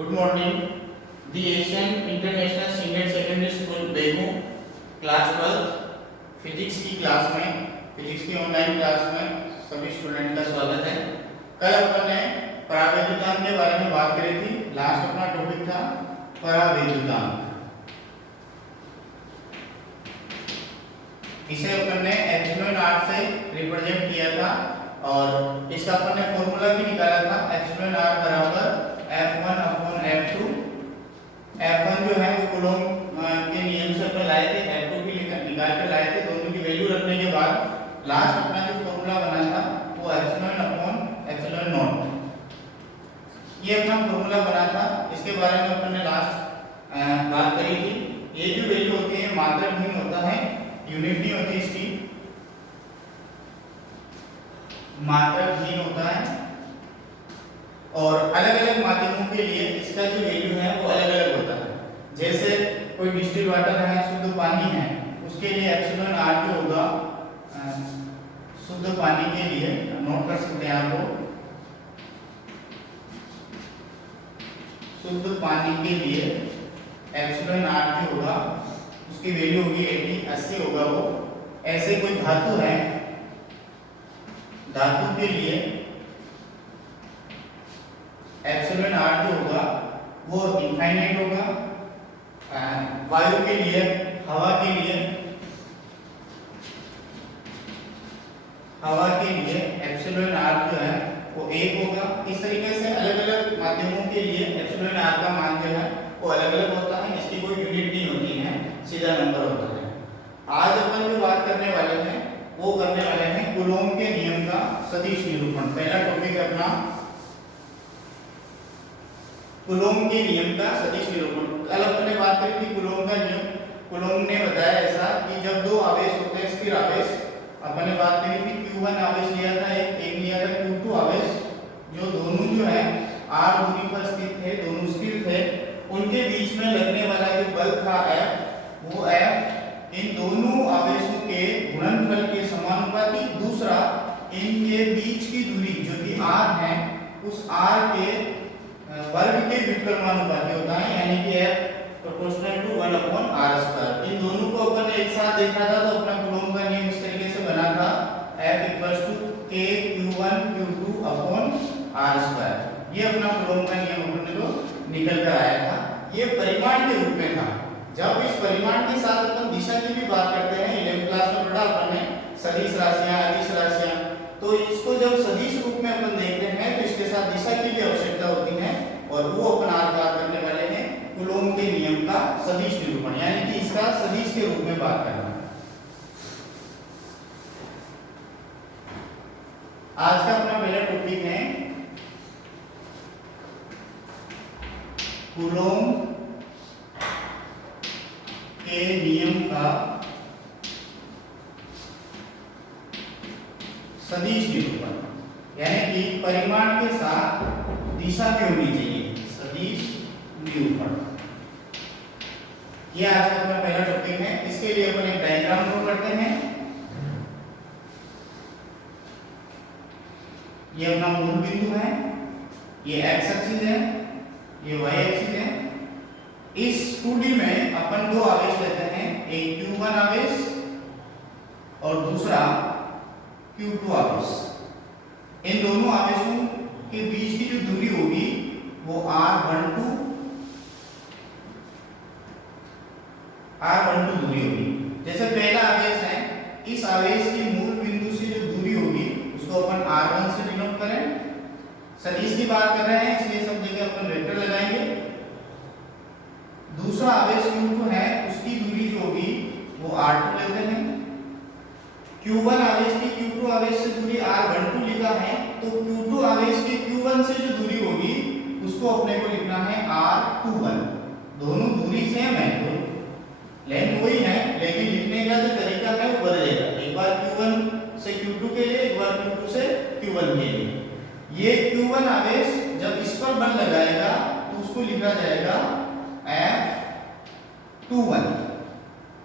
Good morning. The Asian International Senior Secondary School बेगू class 12 physics की class में physics की ऑनलाइन क्लास में सभी स्टूडेंट का स्वागत है। कल अपन ने परावैद्युतांक के बारे में बात करी थी। लास्ट अपना टॉपिक था परावैद्युतांक। इसे अपन ने एप्सिलॉन r से रिप्रेजेंट किया था और इसका अपन ने फॉर्मूला भी निकाला था। एप्सिलॉन r बराबर F1 अपॉन F2। F1 जो है वो कूलॉम के नियम से अपन लाए थे, F2 की निकाल कर लाए थे। दोनों की वैल्यू रखने के बाद लास्ट अपना जो फॉर्मूला बना था वो एप्सिलॉन अपॉन एप्सिलॉन नॉट, ये अपना फॉर्मूला बना था। इसके बारे में अपन ने लास्ट बात करी थी। ये जो वैल्यू होती है मात्रकहीन होता है, यूनिट नहीं होती इसकी, मात्रकहीन होता है और अलग अलग माध्यमों के लिए इसका जो वैल्यू है वो अलग अलग होता है। जैसे कोई डिस्टिल्ड वाटर है, शुद्ध पानी है, उसके लिए एप्सिलॉन r जो होगा शुद्ध पानी के लिए नोट कर सकते हैं आप लोग। शुद्ध पानी के लिए एप्सिलॉन r जो होगा उसकी वैल्यू होगी 80 होगा वो। ऐसे कोई धातु है, धातु के लिए एप्सिलॉन r जो होगा वो इनफाइनाइट होगा। वायु के लिए, हवा के लिए एप्सिलॉन r जो है वो 1 होगा। इस तरीके से अलग अलग माध्यमों के लिए एप्सिलॉन r का मान जो है वो अलग अलग होता है। इसकी कोई यूनिट नहीं होती है, सीधा नंबर होता है। आज अपन जो बात करने वाले हैं वो करने वाले हैं कूलॉम के नियम का सदिश निरूपण। पहला टॉपिक है अपना कूलॉम के नियम का सदिश निरूपण। कल अपन ने बात करी थी कूलॉम का नियम। कूलॉम ने बताया ऐसा कि जब दो आवेश होते हैं, स्थिर आवेश, अपन ने बात करी थी Q1 आवेश लिया था, एक लिया था Q2 आवेश, जो दोनों जो है r दूरी पर स्थित थे, दोनों स्थिर थे। उनके बीच में लगने वाला जो बल था F, वो F इन दोनों आवेशों के गुणनफल के समानुपाती। दूसरा, इनके बीच की दूरी जो कि r है उस r के वर्ग के व्युत्क्रमानुपाती होता है, यानी कि F proportional to 1 upon r square. इन दोनों को अपन ने एक साथ देखा था तो अपना कूलॉम का नियम इस तरीके से बना था, F equals to k q1 q2 upon r square. ये अपना कूलॉम का नियम अपने को निकल कर आया था। ये परिमाण के रूप में था। जब इस परिमाण के साथ अपन दिशा की भी बात करते हैं, 11th क्लास में पढ़ा अपन ने सदिश राशियां, अदिश राशियां, तो इसको जब सदिश रूप में अपन देखते हैं तो इसके साथ दिशा की भी आवश्यकता होती है और वो अपन आज बात करने वाले हैं कूलॉम के नियम का सदिश निरूपण, यानी कि इसका सदिश के रूप में बात करना। आज का अपना पहला टॉपिक है कूलॉम के नियम का सदिश निरूपण, यानी कि परिमाण के साथ दिशा क्या होनी चाहिए, सदिश निरूपण। ये आज का अपना पहला टॉपिक है। इसके लिए अपन एक डायग्राम ड्रॉ करते हैं। ये अपना मूल बिंदु है, ये x एक्सिस है, ये y एक्सिस है। इस 2D में अपन दो आवेश लेते हैं, एक Q1 आवेश और दूसरा Q2 आवेश। इन दोनों आवेशों के बीच की जो दूरी होगी वो r12 दूरी होगी। जैसे पहला आवेश है, इस आवेश की मूल बिंदु से जो दूरी होगी उसको अपन r1 से डिनोट करें। सदिश की बात कर रहे हैं इसलिए सब जगह अपन वेक्टर लगाएंगे। दूसरा आवेश Q2 है, उसकी दूरी जो होगी वो r2 लेते हैं। Q1 आवेश की Q2 आवेश से दूरी r12 लिखा है, तो Q2 आवेश की Q1 से जो दूरी होगी उसको अपने को लिखना है r21। दोनों दूरी सेम है, तो लेंथ वही है, लेकिन लिखने का जो तरीका है वो बदलेगा। एक बार Q1 से Q2 के लिए, एक बार Q2 से Q1 के लिए। ये Q1 आवेश जब इस पर बल लगाएगा तो उसको लिखा जाएगा F21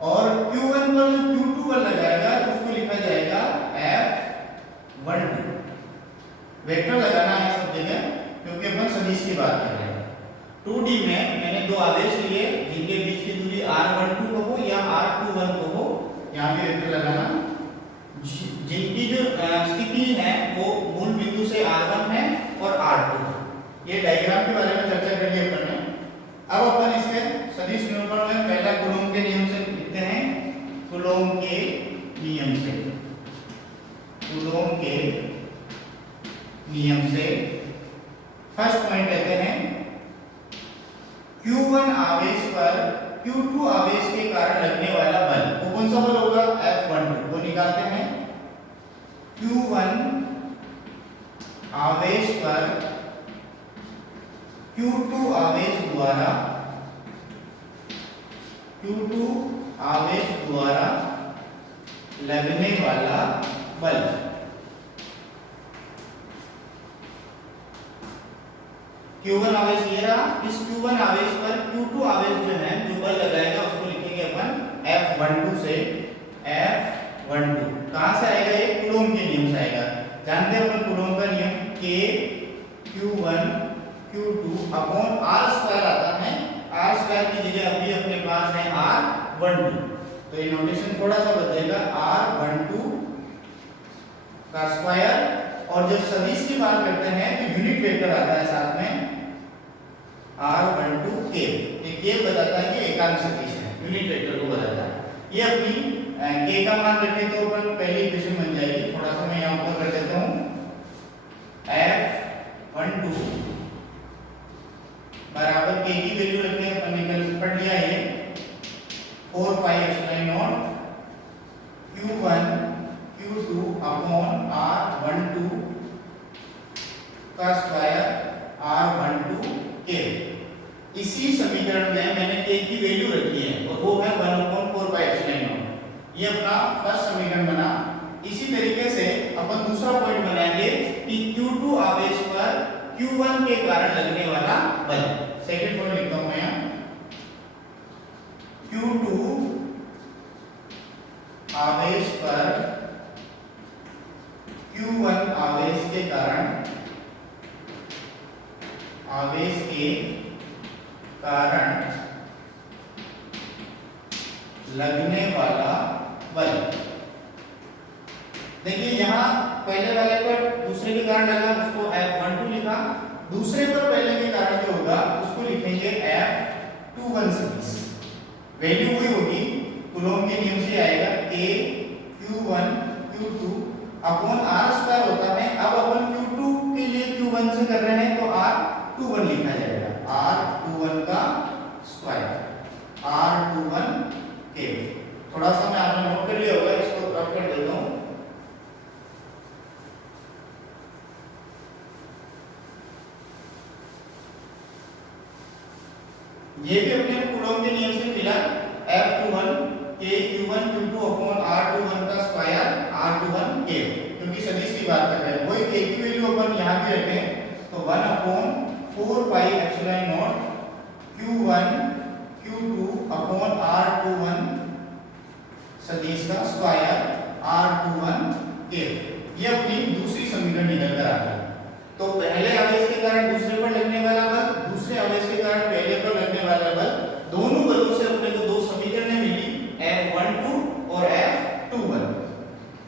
और Q1 पर जो Q2 बल लगाएगा तो उसको लिखा जाएगा F12। वेक्टर लगाना है सब जगह क्योंकि अपन सदिश की बात कर रहे हैं। 2D में मैंने दो आवेश लिए जिनके बीच की दूरी r12 कहो या r21 कहो, यहाँ भी वेक्टर लगाना, जिनकी जो स्थिति है वो मूल बिंदु से r1 है और r2। ये डायग्राम के बारे में चर्चा कर ली अपन ने। अब अपन इसके सदिश निरूपण में पहला कूलॉम के नियम से लिखते हैं। कूलॉम के नियम से, कूलॉम के नियम से फर्स्ट पॉइंट लेते हैं, Q1 आवेश पर Q2 आवेश के कारण लगने वाला बल, वो कौन सा बल होगा? F12, वो निकालते हैं। Q1 आवेश पर Q2 आवेश द्वारा, Q2 आवेश द्वारा लगने वाला बल। Q1 आवेश ये रहा, इस Q1 आवेश पर Q2 आवेश जो है जो बल लगाएगा उसको लिखेंगे अपन F12 से। F12 कहां से आएगा? ये कूलॉम के नियम से आएगा। जानते हैं अपन कूलॉम का नियम, K Q1 Q2 upon R square आता है। R स्क्वायर की जगह अभी अपने पास है R12, तो ये नोटेशन थोड़ा सा बदलेगा, R12 का स्क्वायर। और जब सदिश की बात करते हैं तो यूनिट वेक्टर आता है साथ में R12 K। ये बताता है कि एकांक सदिश है, यूनिट वेक्टर को बताता है। ये अपनी K का मान रखें तो अपन पहली इक्वेशन बन जाएगी। थोड़ा सा मैं यहाँ ऊपर कर देता हूँ, F12 बराबर K की वैल्यू रखें, अपन ने पढ़ लिया है 4 पाई epsilon naught Q1 Q2 upon R12 का स्क्वायर R12 K। इसी समीकरण में मैंने K की वैल्यू रखी है और वो है 1/4 पाई एप्सिलॉन नॉट। ये अपना फर्स्ट समीकरण बना। इसी तरीके से अपन दूसरा पॉइंट बनाएंगे कि Q2 आवेश पर Q1 के कारण लगने वाला बल। सेकंड पॉइंट लिखता हूं मैं यहाँ, Q2 आवेश पर Q1 आवेश के कारण, आवेश के कारण लगने वाला बल। देखिए यहाँ पहले वाले पर दूसरे के कारण लगा, उसको F12 लिखा। दूसरे पर पहले के कारण जो होगा उसको लिखेंगे F21 सदिश। वैल्यू वही होगी, कूलॉम के नियम से आएगा K Q1 Q2 upon R square होता है। अब अपन Q2 के लिए Q1 से कर रहे हैं तो R21 लिखा जाएगा, R21 का स्क्वायर, R21 K। थोड़ा सा मैं आपने नोट कर लिया होगा, इसको रफ कर देता हूं। ये भी अपने कूलॉम के नियम से मिला, F21 K Q1 Q2 upon R21 का स्क्वायर R21 K, क्योंकि सदिश की बात कर रहे हैं। वही K की वैल्यू अपन यहाँ भी रखें तो 1/4 pi epsilon naught Q1 Q2 upon R21 सदिश का स्क्वायर R21 K। ये अपनी दूसरी समीकरण निकल कर आ गई। तो पहले आवेश के कारण दूसरे पर लगने वाला बल, दूसरे आवेश के कारण पहले पर लगने वाला बल, दोनों बलों से अपने को दो समीकरणें मिली, F12 और F21।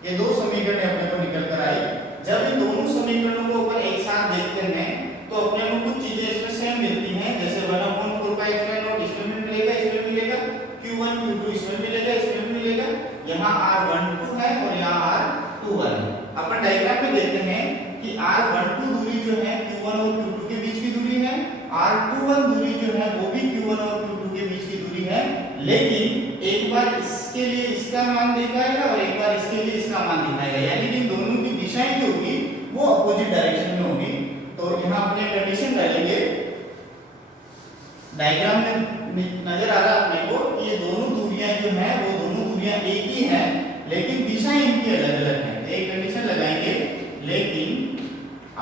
ये दो समीकरणें अपने को निकल कर आई। जब इन दोनों समीकरणों को अपन एक साथ देखते हैं तो अपने को कुछ चीजें इसमें सेम मिलती हैं, जैसे 1/4 पाई एप्सिलॉन नॉट इसमें भी मिलेगा, इसमें भी मिलेगा, Q1 Q2 इसमें मिलेगा, इसमें भी मिलेगा, यहाँ R12 है और यहाँ R21 है। अपन डायग्राम में देखते हैं कि R12 दूरी जो है Q1 और Q2 के बीच की दूरी है, R21 दूरी जो है वो भी Q1 और Q2 के बीच की दूरी है, लेकिन एक बार इसके लिए इसका मान दिखाएगा और एक बार इसके लिए इसका मान दिखाएगा, यानी कि दोनों की दिशाएं जो होगी वो अपोजिट डायरेक्शन में होगी। तो यहाँ अपने कंडीशन डालेंगे, डायग्राम में नजर आ रहा है अपने को कि ये दोनों दूरियां जो है वो दोनों दूरियां एक ही हैं, लेकिन दिशाएं इनकी अलग अलग हैं। तो एक कंडीशन लगाएंगे, लेकिन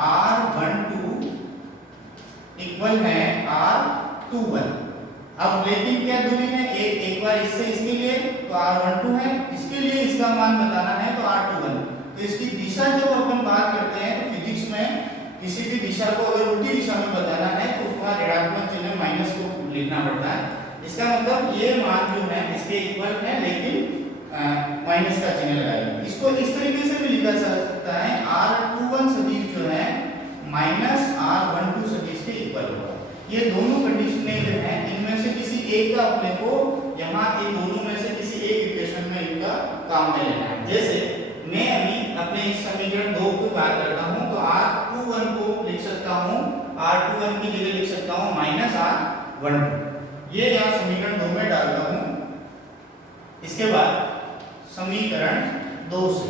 R12 इक्वल है R21। अब लेकिन क्या दूरी है, एक बार इससे इसके लिए तो R12 है, इसके लिए इसका मान बताना है तो R21। तो इसकी दिशा जब अपन बात करते हैं तो फिजिक्स में किसी भी दिशा को अगर उल्टी दिशा में बताना है तो उसका ऋणात्मक चिन्ह लिखना पड़ता है। इसका मतलब ये मान जो है इसके इक्वल है, लेकिन माइनस का चिन्ह लगाएंगे। इसको इस तरीके से भी लिखा जा सकता है r21 सदिश जो है माइनस r12 सदिश के इक्वल होगा। ये दोनों कंडीशनें जो है इनमें से किसी एक का अपने को यहाँ इन दोनों में से किसी एक इक्वेशन में इनका काम में लेना है। जैसे मैं अभी अपने इस समीकरण 2 की बात करता हूँ तो r21 को लिख सकता हूँ, r21 की जगह लिख सकता हूँ माइनस r12। ये यहाँ समीकरण 2 में डालता हूँ। इसके बाद समीकरण 2 से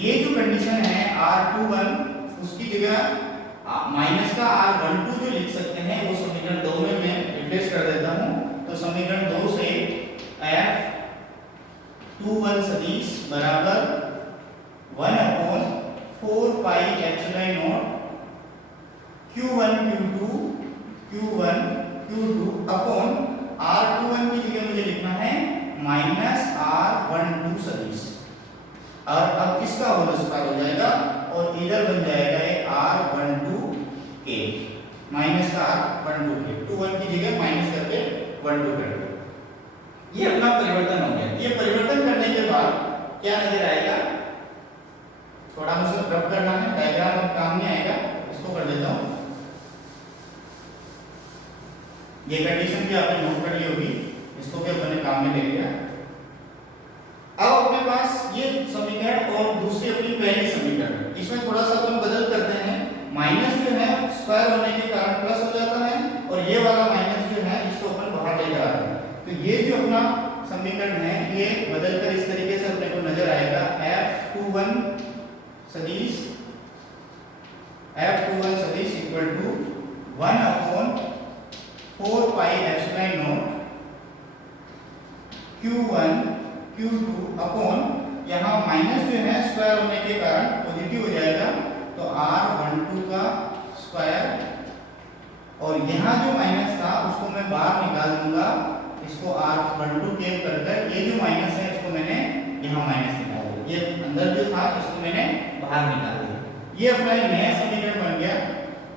ये जो कंडीशन है r21 उसकी जगह माइनस का r12 जो लिख सकते हैं वो समीकरण 2 में मैं रिप्लेस कर देता हूँ। तो समीकरण 2 से f21 सदिश बराबर 1/4 pi epsilon naught q1 q2 upon r21 की जगह मुझे लिखना है माइनस r12 सदिश, और अब इसका होल स्क्वायर हो जाएगा और इधर बन जाएगा ये r12 के माइनस का r12 के 21 की जगह माइनस करके 12 कर दो। ये अपना परिवर्तन हो गया। ये परिवर्तन करने के बाद क्या नजर आएगा, थोड़ा मुझे रब करना है, डायग्राम अब काम नहीं आएगा, इसको कर देता हूँ। ये कंडीशन भी आपने नोट कर ली होगी, इसको भी अपने काम में ले लिया। अब अपने पास ये समीकरण और दूसरी अपनी पहली समीकरण, इसमें थोड़ा सा अपन बदल करते हैं। माइनस जो है स्क्वायर होने के कारण प्लस हो जाता है और ये वाला माइनस जो है इसको अपन बाहर लेकर आते हैं। तो ये जो अपना समीकरण है ये बदलकर इस तरीके से अपने को नजर आएगा f21 सदिश equal to 1/4 pi epsilon naught q1 q2 upon यहाँ माइनस जो है स्क्वायर होने के कारण पॉजिटिव हो जाएगा तो r12 का स्क्वायर, और यहाँ जो माइनस था उसको मैं बाहर निकाल दूंगा, इसको r12 के कर ये जो माइनस है इसको मैंने यहाँ माइनस निकाल दिया, ये अंदर जो था इसको मैंने बाहर निकाल दिया। ये अपना नया समीकरण बन गया।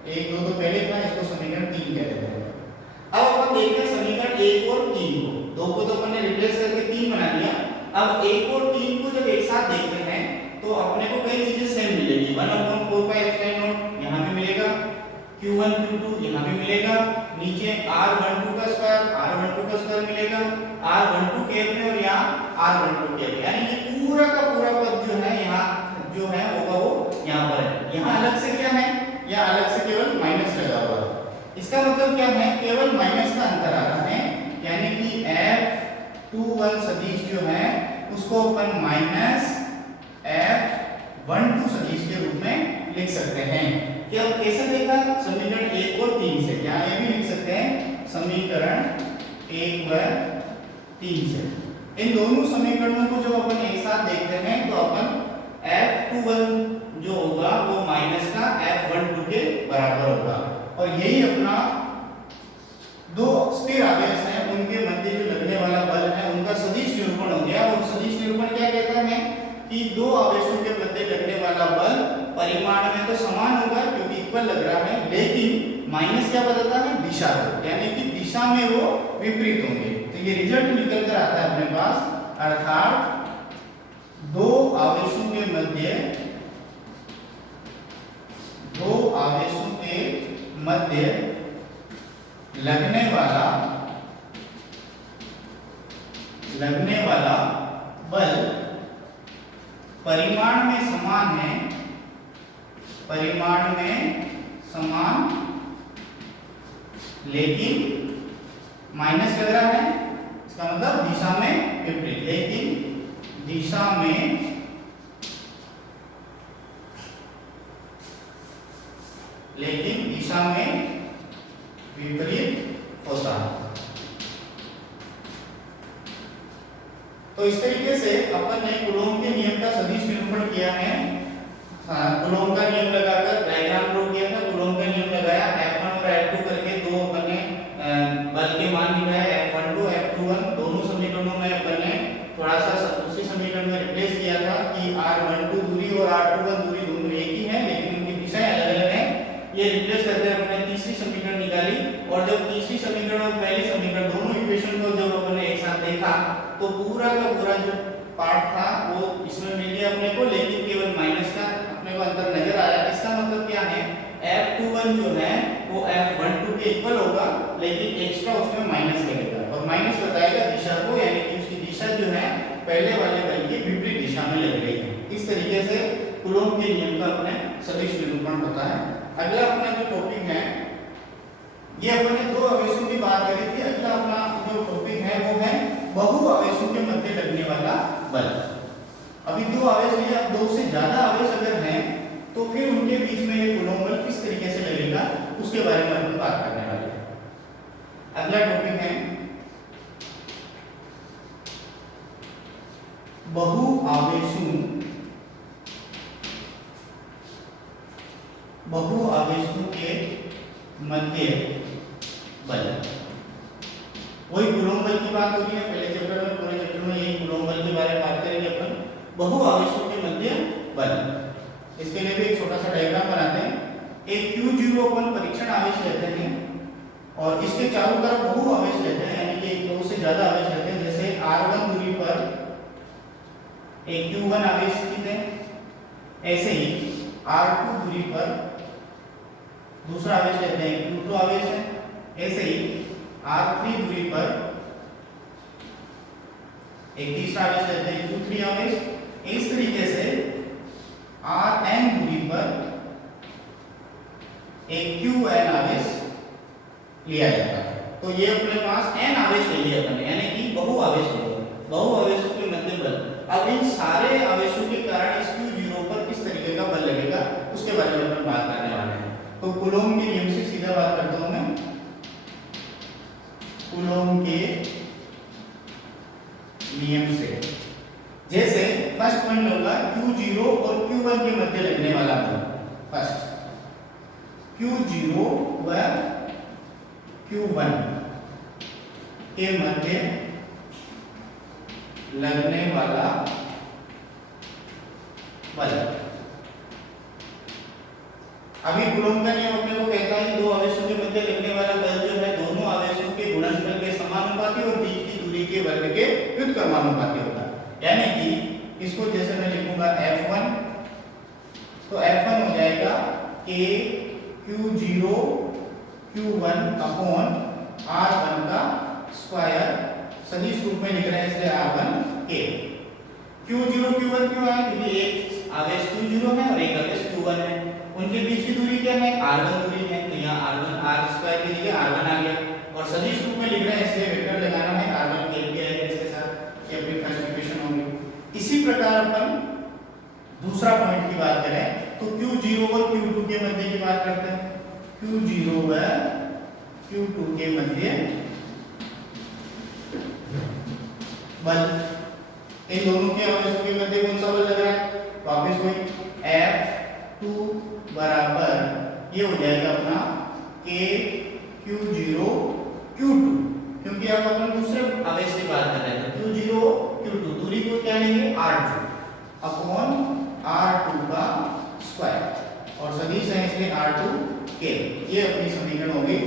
1 2 तो पहले था, इसको समीकरण 3 कह देते हैं। अब अपन देखते हैं समीकरण 1 और 3 को। 2 को तो अपन ने रिप्लेस करके 3 बना दिया। अब 1 और 3 को जब एक साथ देखते हैं तो अपने को कई चीजें सेम मिलेगी। 1/4 पाई एप्सिलॉन नॉट यहाँ भी मिलेगा, q1 q2 यहाँ भी मिलेगा, नीचे r12 का स्क्वायर मिलेगा, r12 कैप में और यहाँ r12 कैप, यानी कि पूरा का पूरा पद जो है यहाँ जो है होगा वो यहाँ पर है। यहाँ अलग से क्या है, यहाँ अलग से केवल माइनस लगा हुआ है। इसका मतलब क्या है, केवल माइनस का अंतर आ रहा है, यानी कि f21 सदिश जो है उसको अपन माइनस f12 सदिश के रूप में लिख सकते हैं। कि अब कैसे देखा, समीकरण 1 और 3 से, यहाँ ये भी लिख सकते हैं समीकरण 1 व 3 से। इन दोनों समीकरणों को जब अपन एक साथ देखते हैं तो अपन f21 जो होगा वो माइनस का f12 के बराबर होगा, और यही अपना दो स्थिर आवेश हैं उनके मध्य जो लगने वाला बल है उनका सदिश निरूपण हो गया। और सदिश निरूपण क्या कहता है कि दो आवेशों के मध्य लगने वाला बल परिमाण में तो समान होगा क्योंकि इक्वल लग रहा है, लेकिन माइनस क्या बताता है, दिशा को, यानी कि दिशा में वो विपरीत होंगे। तो ये रिजल्ट निकल कर आता है अपने पास, अर्थात दो आवेशों के मध्य लगने वाला बल परिमाण में समान लेकिन माइनस लग रहा है, इसका मतलब दिशा में विपरीत, लेकिन दिशा में विपरीत होता है। तो इस तरीके से अपन ने कूलॉम के नियम का सदिश निरूपण किया है। कूलॉम का नियम लगाकर डायग्राम ड्रॉ किया था, कूलॉम का नियम लगाया, F1 और F2 करके दो अपन ने बल के मान निकाले, F12 F21, दोनों समीकरणों में अपन ने थोड़ा सा दूसरे समीकरण में रिप्लेस किया था कि r12 दूरी और r21 दूरी दोनों एक ही है लेकिन उनकी दिशाएं अलग अलग हैं। ये रिप्लेस करके हमने तीसरी समीकरण निकाली, और जब पहली समीकरण दोनों इक्वेशन को जब अपन ने एक साथ देखा तो पूरा का पूरा जो पार्ट था वो इसमें मिल गया अपने को, लेकिन केवल माइनस का अपने को अंतर नजर आया। इसका मतलब क्या है, F21 जो है वो F12 के इक्वल होगा, लेकिन एक्स्ट्रा उसमें माइनस लगेगा और माइनस बताएगा दिशा को, यानी कि उसकी दिशा जो है पहले वाले बल की विपरीत दिशा में लग रही है। इस तरीके से कूलॉम के नियम का अपने सदिश निरूपण होता है। अगला अपना जो टॉपिक है, ये अपने दो आवेशों की बात करी थी। अगला अपना जो टॉपिक है वो है बहु आवेशों के मध्य लगने वाला बल। अभी दो आवेश या दो से ज्यादा आवेश अगर हैं तो फिर उनके बीच में ये कूलॉम बल किस तरीके से लगेगा उसके बारे में हम बात करने वाले हैं। अगला टॉपिक है बहु आवेशों के मध्य बल। वही कूलॉम बल की बात होगी, पहले चैप्टर में, पूरे चैप्टर में यही कूलॉम बल के बारे में बात करेंगे अपन। बहु आवेशों के मध्य बल, इसके लिए भी एक छोटा सा डायग्राम बनाते हैं। एक Q0 अपन परीक्षण आवेश लेते हैं और इसके चारों तरफ बहु आवेश लेते हैं, यानी कि दो से ज्यादा आवेश लेते हैं। जैसे R1 दूरी पर एक Q1 आवेश स्थित है, ऐसे ही R2 दूरी पर दूसरा आवेश लेते हैं, Q2 आवेश है। ऐसे ही R3 दूरी पर एक तीसरा आवेश लेते हैं, Q3 आवेश। इस तरीके से Rn दूरी पर एक Qn आवेश लिया जाता है। तो ये अपने पास n आवेश ले लिए अपन, यानी कि बहु आवेश ले लिए, बहु आवेशों के मध्य बल। अब इन सारे आवेशों के कारण इस Q0 पर किस तरीके का बल लगेगा उसके बारे में अपन बात करने वाले हैं। तो कूलॉम के नियम से सीधा बात करता हूं मैं। कूलॉम के नियम से, जैसे फर्स्ट पॉइंट होगा Q0 और Q1 के मध्य लगने वाला बल। फर्स्ट Q0 व Q1 के मध्य लगने वाला बल। अभी कूलॉम का नियम अपने को कहता है कि दो आवेशों के मध्य लगने वाला बल जो है दोनों आवेशों के गुणनफल के समानुपाती और बीच की दूरी के वर्ग के व्युत्क्रमानुपाती होता है। यानी कि इसको जैसे मैं लिखूंगा F1, तो F1 हो जाएगा K Q0 Q1 upon R1 का स्क्वायर, सदिश रूप में लिख रहे हैं इसलिए R1 K। Q0 Q1 क्यों है, क्योंकि एक आवेश Q0 है और एक आवेश Q1 है। उनके बीच की दूरी क्या है, R1 दूरी है, तो यहाँ R1 R स्क्वायर की जगह R1 आ गया और सदिश रूप में लिख रहे हैं इसलिए वेक्टर लगाना है, R1 K भी आएगा इसके साथ। ये अपनी फर्स्ट इक्वेशन होगी। इसी प्रकार अपन दूसरा पॉइंट की बात करें तो Q0 और Q2 के मध्य की बात करते हैं। Q0 व Q2 के मध्य बल, इन दोनों के आवेशों के मध्य कौन सा बल लग रहा है, वापस वही F2 बराबर ये हो जाएगा अपना K Q0 Q2, क्योंकि अब अपन दूसरे आवेश की बात कर रहे हैं। तो Q0 Q2 दूरी को क्या लेंगे, R2 अपॉन R2 का स्क्वायर और सदिश है इसलिए R2 K। ये अपनी समीकरण होगी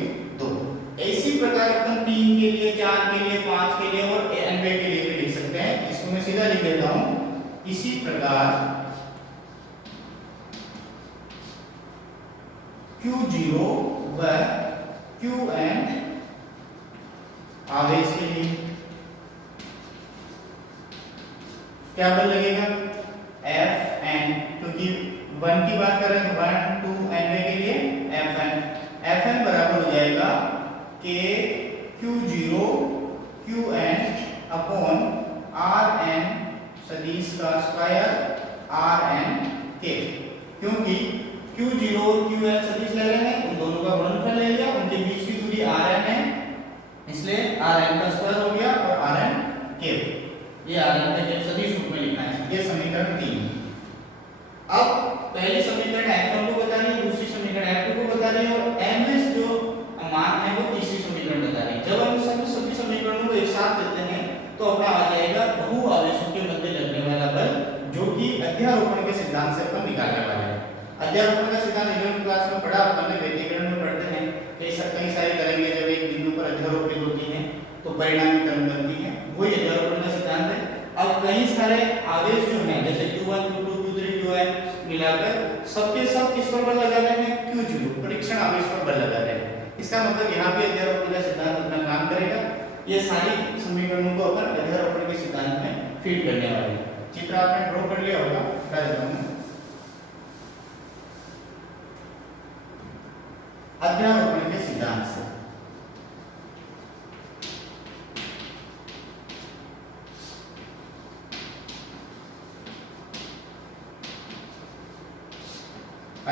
2। इसी प्रकार अपन 3 के लिए, 4 के लिए, 5 के लिए और n के लिए भी लिख सकते हैं। इसको मैं सीधा लिख देता हूं। इसी प्रकार Q0 व Qn आवेश के लिए क्या बल लगेगा, Fn, क्योंकि 1 की बात कर रहे हैं तो 1 2 n के लिए Fn बराबर हो जाएगा K Q0 Qn upon Rn सदिश का स्क्वायर Rn K, क्योंकि Q0 और Qn सदिश ले रहे हैं, उन दोनों का गुणनफल ले लिया, उनके बीच की दूरी Rn है इसलिए Rn का स्क्वायर हो गया और Rn K। ये Rn का जब सदिश रूप में लिखना है। ये समीकरण 3। अब पहली समीकरण F1 को बता रही है, दूसरी समीकरण F2 को बता रही है और nth जो मान है वो तीसरी समीकरण बता रही है। जब हम सभी समीकरणों को एक साथ देते हैं तो अपना आ जाएगा बहु आवेशों के मध्य लगने वाला बल, जो कि अध्यारोपण के सिद्धांत से अपन निकालने वाले हैं। अध्यारोपण का सिद्धांत 11वीं क्लास में पढ़ा, अपन ने व्यतिकरण में पढ़ते हैं, कई सारी करेंगे जब एक बिंदु पर अध्यारोपित परिणामी तरंग बनती है, वही अध्यारोपण का सिद्धांत है। अब कई सारे आवेश जो हैं जैसे Q1 Q2 Q3 Qn मिलाकर सबके सब किस पर बल लगा रहे हैं, Q0 परीक्षण आवेश पर बल लगा रहे हैं। इसका मतलब यहाँ पे अध्यारोपण का सिद्धांत अपना काम करेगा। ये सारी समीकरणों को अपन अध्यारोपण के सिद्धांत में फीड करने वाले हैं। चित्र आपने ड्रॉ कर लिया होगा, बता देता हूं। अध्यारोपण के सिद्धांत से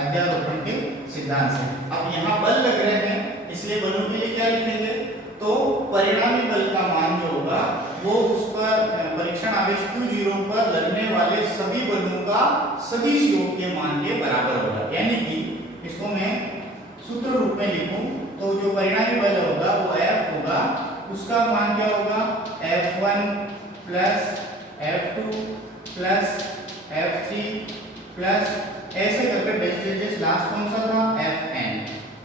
अध्यारोपण के सिद्धांत से अब यहाँ बल लग रहे हैं, इसलिए बलों के लिए क्या लिखेंगे, तो परिणामी बल का मान जो होगा वो उस पर परीक्षण आवेश Q0 पर लगने वाले सभी बलों का सदिश योग के मान के बराबर होगा। यानी कि इसको मैं सूत्र रूप में लिखूं तो जो परिणामी बल होगा वो F होगा, उसका मान क्या होगा, F1 plus F2 plus F3 plus ऐसे करके डेस्टिनेशन लास्ट कौन सा था, Fn।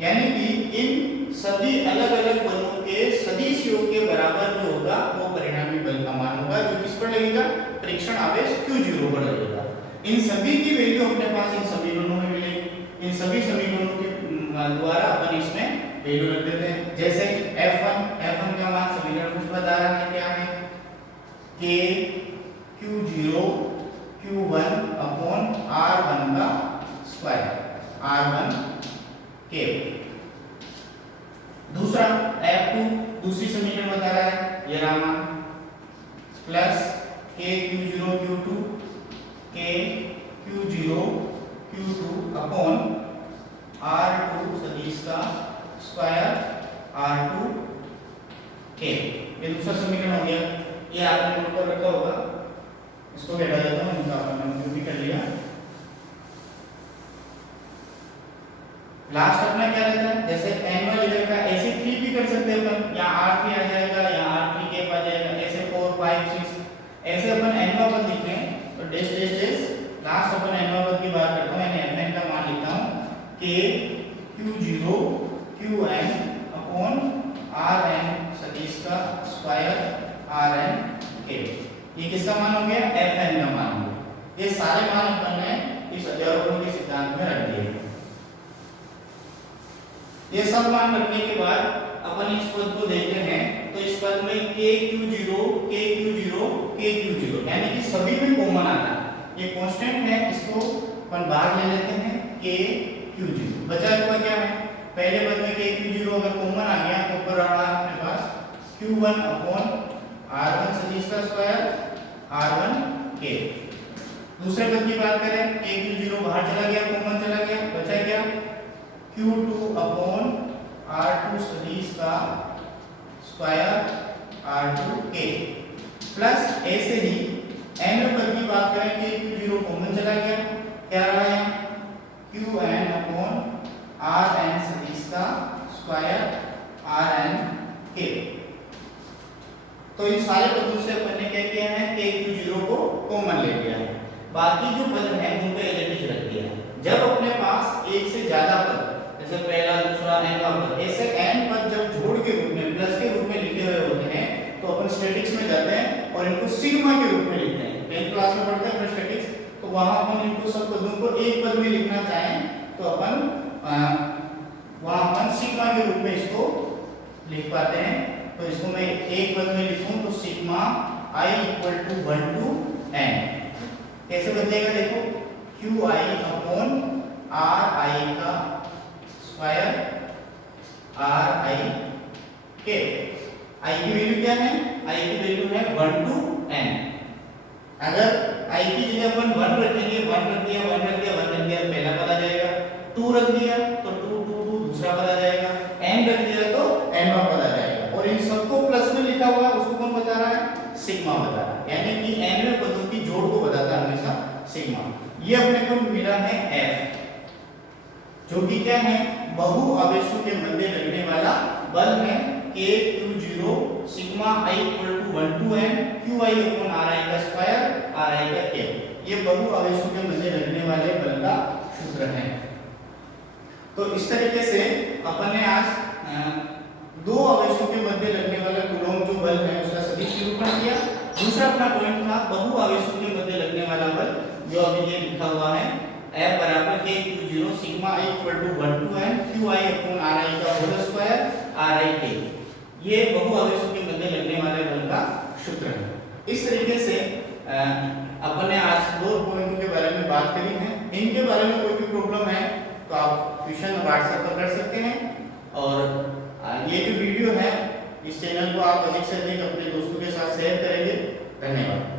यानी कि इन सभी अलग अलग बलों के सदिश योग के बराबर जो होगा वो परिणामी बल का मान होगा, जो किस पर लगेगा, परीक्षण आवेश Q0 पर लगेगा। इन सभी की वैल्यू अपने पास इन समीकरणों में मिलेगी। इन सभी समीकरणों के द्वारा अपन इसमें वैल्यू रख देते हैं। जैसे F1 का मान समीकरण कुछ बता रहा है, क्या है, K Q0 Q1 upon R1 का स्क्वायर, R1 K। दूसरा F2 दूसरी समीकरण बता रहा है, ये Rama plus K Q0 Q2 K Q0 Q2 upon R2 सदिश का स्क्वायर R2 K। ये दूसरा समीकरण हो गया, ये आपने नोट कर रखा होगा, इसको हटा देता हूं, इनका अपन भी कर लिया। लास्ट अपना क्या रहता है, जैसे n1 इधर का ऐसे 3 भी कर सकते हैं अपन, या R3 आ जाएगा या R3 के आ जाएगा, ऐसे 4 5 6 ऐसे अपन n1 पद लिखते हैं तो डैश डैश डैश लास्ट अपन n1 पद की बात करता हूं, यानी Fn का मान लिखता हूं K Q0 Qn upon Rn सदिश का स्क्वायर Rn K। ये किसका मान हो गया, Fn का मान हो गया। ये सारे मान अपन ने इस अध्यारोपण के सिद्धांत में रख दिए। ये सब मान रखने के बाद अपन इस पद को देखते हैं तो इस पद में KQ0 KQ0 KQ0 यानी कि सभी में कॉमन आता है, ये कांस्टेंट है, इसको अपन बाहर ले लेते हैं KQ0। बचा हुआ क्या है, पहले पद में KQ0 अगर कॉमन आ गया तो ऊपर आ रहा है अपने पास Q1 अपॉन R1 सदिश का स्क्वायर R1 K। दूसरे पद की बात करें, KQ0 बाहर चला गया, कॉमन चला गया, बचा क्या, Q2 अपॉन R2 सदिश का स्क्वायर R2 K प्लस ऐसे ही n पद की बात करें कि Q0 कॉमन चला गया, क्या रहा है, Qn अपॉन Rn सदिश का स्क्वायर Rn K। तो इन सारे पदों से अपन ने क्या किया है, KQ0 को कॉमन ले लिया है, बाकी जो पद हैं उन पे एज इट इज रख दिया है। जब अपने पास एक से ज्यादा पद जैसे पहला दूसरा nवा पद ऐसे n पद जब जोड़ के रूप में प्लस के रूप में लिखे हुए होते हैं तो अपन स्टैटिक्स में जाते हैं और इनको सिग्मा के रूप में लिखते हैं। 10th क्लास में पढ़ते हैं अपने स्टैटिक्स, तो वहां अपन इनको सब पदों को एक पद में लिखना चाहें तो अपन वहां अपन सिग्मा के रूप में इसको लिख पाते हैं। तो इसको मैं एक पद में लिखूं तो sigma i equal to 1 to n कैसे बदलेगा, देखो Qi अपॉन Ri का स्क्वायर Ri K। I की वैल्यू क्या है, I की वैल्यू है 1 टू n। अगर I की जगह अपन 1 रखेंगे, 1 रख दिया 1 रख दिया 1 रख दिया पहला पद आ जाएगा, 2 रख दिया तो 2 2 2 दूसरा पद आ जाएगा, n रख दिया तो nवा पद आ जाएगा। और इन सबको प्लस में लिखा हुआ है उसको कौन बता रहा है, सिग्मा बता रहा है, यानी कि nवें पदों की जोड़ को बताता है हमेशा सिग्मा। ये अपने को मिला है F, जो कि क्या है, बहु आवेशों के मध्य लगने वाला बल है KQ0 sigma i equal to 1 to n Qi upon Ri का स्क्वायर Ri का K। ये बहु आवेशों के मध्य लगने वाले बल का सूत्र है। तो इस तरीके से अपन ने आज दो आवेशों के मध्य लगने वाला कूलॉम जो बल दूसरा अपना पॉइंट था बहु आवेशों के मध्य लगने वाला बल, जो अभी ये लिखा हुआ है F बराबर k q0 sigma i equal to 1 to n qi upon ri का होल स्क्वायर ri k। ये बहु आवेशों के मध्य लगने वाले बल का सूत्र है। इस तरीके से अपन ने आज दो पॉइंटों के बारे में बात करी है। इनके बारे में कोई भी प्रॉब्लम है तो आप ट्यूशन व्हाट्सएप पर कर सकते हैं। और ये जो वीडियो है इस चैनल को आप अधिक से अधिक अपने दोस्तों के साथ शेयर करेंगे। धन्यवाद।